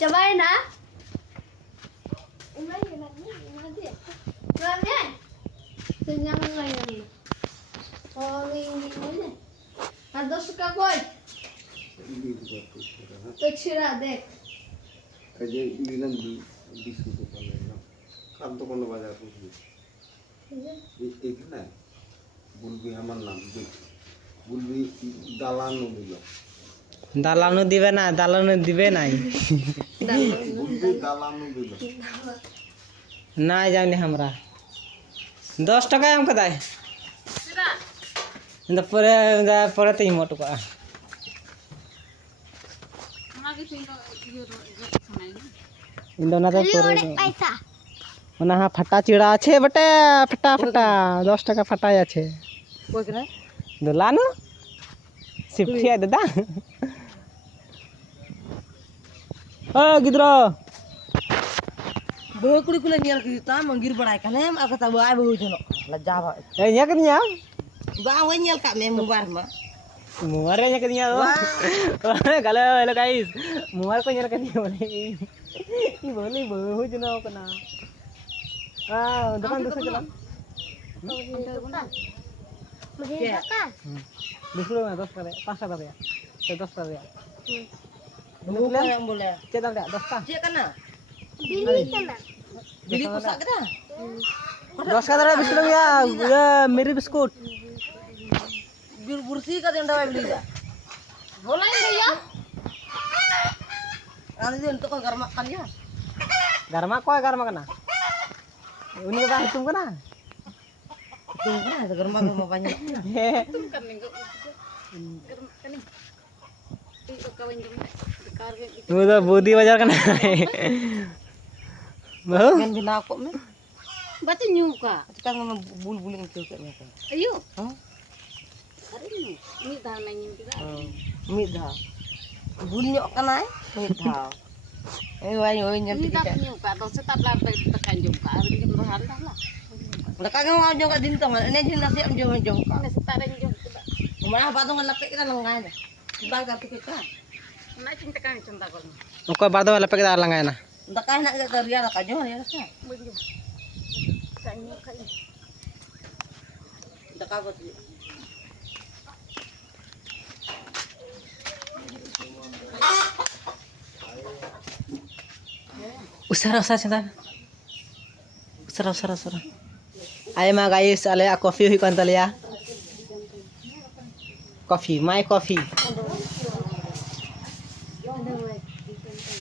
Cobain na. Kenyang ngayon. Oh, ini. Ada suka koi. Kecira dek. Aja bilang bisu tu kalau kan tu kalau baca tu. Itu na. Bulbi আমার নাম bulbi দালানো দিল দালানো দিবে না দালানো দিবে নাই bulbi দালানো দিল না জানি আমরা 10 টাকায় আমাকে দেয় কিন্তু পরে তো ইমোট করা ইন্দো না তো পরে ওনা হা ফাটা চিড়া আছে বটে ফাটা ফাটা 10 টাকা ফাটাই আছে কইরা দলানো সিফটিয়া দাদা ও গিদ্র बहु कुड़ी कुले नियर किता मंगिर बड़ाय कने आ कता बाय बहु जनो लज्जा बा ए nya kenya बा वे नियल का मे मुबार मा muar nya kenya kalau hello guys muar ko nya kenya boleh ih boleh bahu jeno kena depan dosa jalan dulu nggak 10 kali 5 kali ya 10 kali ya bukan yang boleh cek tak 10 kali cek kana Bili kana. bili kusak kada 10 kali biskut ya udah mirip biskut bursi ka denda beli ja Boleh ya? ani den to kan garmak kan ya garma kena ini kita hitung kena hitung kana garmak mau banyak udah budi bajar kena mau men bina kok men Baca nyuka. kita ngomong bul-buling itu kayak mereka Ayo. Hah? Hari ini tanah nyum kita. mid dah bunyok kana mid dah wai nyam Ini tak kita nyuka. Atau setap lah tekan nyuka. Hari ini berhari lah. Lekang mau jong ka dintong ini jin nasi am jong ka Ini setara nyum kita. mana patong lapik kita lengan aja bang tapi kita Nak cinta kan cinta kau. oke bado lepek kita langai na Dakah nak kita ria nak aja ya sa Begitu. Tak nyuka ini. dakah ko usara cinta usara ayo mah guys ale coffee hui kan talia coffee my coffee